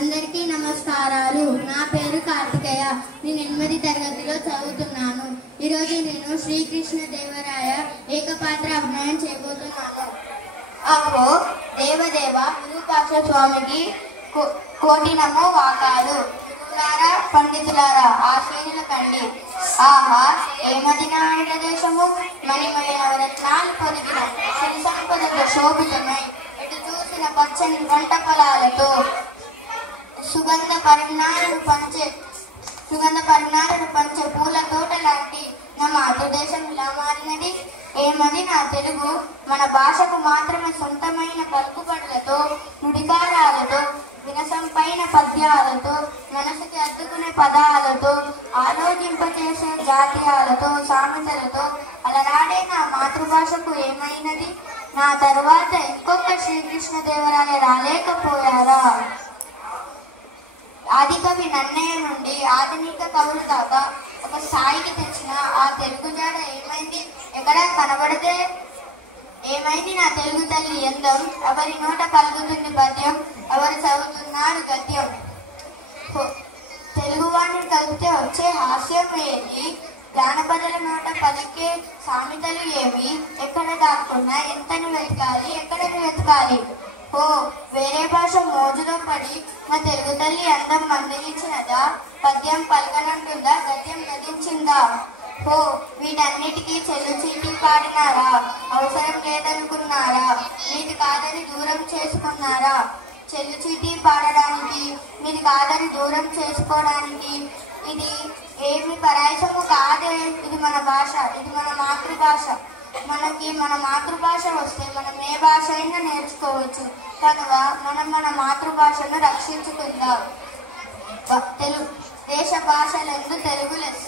అందరికీ నమస్కారాలు. నా పేరు కార్తికేయ. నేను 8వ తరగతిలో చదువుతున్నాను. ఈరోజు నేను శ్రీకృష్ణదేవరాయ ఏకపాత్ర అభినయం చేయబోతున్నాను. అహో దేవదేవ విరూపాక్ష స్వామికి కోటి నమో వాకాలు. మిత్రులారా, పండితులారా, ఆశ్చర్యుల కండి. ఆహా, ఏమది నా దేశము! మణిమయ నవరత్నాలు పొదిగిన సిరి సంపదతో శోభితమై ఎటు చూసిన పచ్చని వంట పొలాలతో సుగంధ పరిమాణాలను పంచే పూల తోట లాంటి నా మాతృదేశం ఇలా మారినది. ఏమది నా తెలుగు! మన భాషకు మాత్రమే సొంతమైన పలుకుబడులతో, నుడికారాలతో, వినసంపైన పద్యాలతో, మనసుకి అద్దుకునే పదాలతో, ఆలోచింపచేసే జాతీయాలతో, సామెతలతో అలరాడే నా మాతృభాషకు ఏమైనది? నా తరువాత ఇంకొక శ్రీకృష్ణదేవరాయ రాలేకపోయారా? ఆదికవి నన్నయ్య నుండి ఆధునిక కవులు దాకా ఒక స్థాయికి తెచ్చిన ఆ తెలుగు జాడ ఏమైంది? ఎక్కడా కనబడితే ఏమైంది నా తెలుగు తల్లి ఎందం? ఎవరి నోట పలుకుతుంది పద్యం, ఎవరు చదువుతున్నారు గద్యం? తెలుగు వాడిని కలిపితే వచ్చే హాస్యం ఏది? జానపదుల నోట పలికే సామెతలు ఏమి? ఎక్కడ దాక్కున్నా ఎంతను వెతకాలి, ఎక్కడను వెతకాలి? ఓ వేరే భాష మోజులో పడి నా తెలుగు తల్లి అందం మందగించినదా? పద్యం పలకనంటుందా? గద్యం గదించిందా? ఓ వీటన్నిటికీ చెల్లుచీటి పాడినారా? అవసరం లేదనుకున్నారా? నీది కాదని దూరం చేసుకున్నారా? చెల్లుచీటి పాడడానికి, నీది కాదని దూరం చేసుకోవడానికి ఇది ఏమి పరాయసము కాదే. ఇది మన భాష, ఇది మన మాతృభాష. మనకి మన మాతృభాష వస్తే మనం ఏ భాష అయినా నేర్చుకోవచ్చు. కనుక మనం మన మాతృభాషను రక్షించుకుందాం. దేశ భాషలందు తెలుగు లెస్స.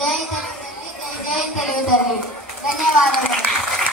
జై తెలుగు తల్లి, జై జై తెలుగు తల్లి. ధన్యవాదాలు.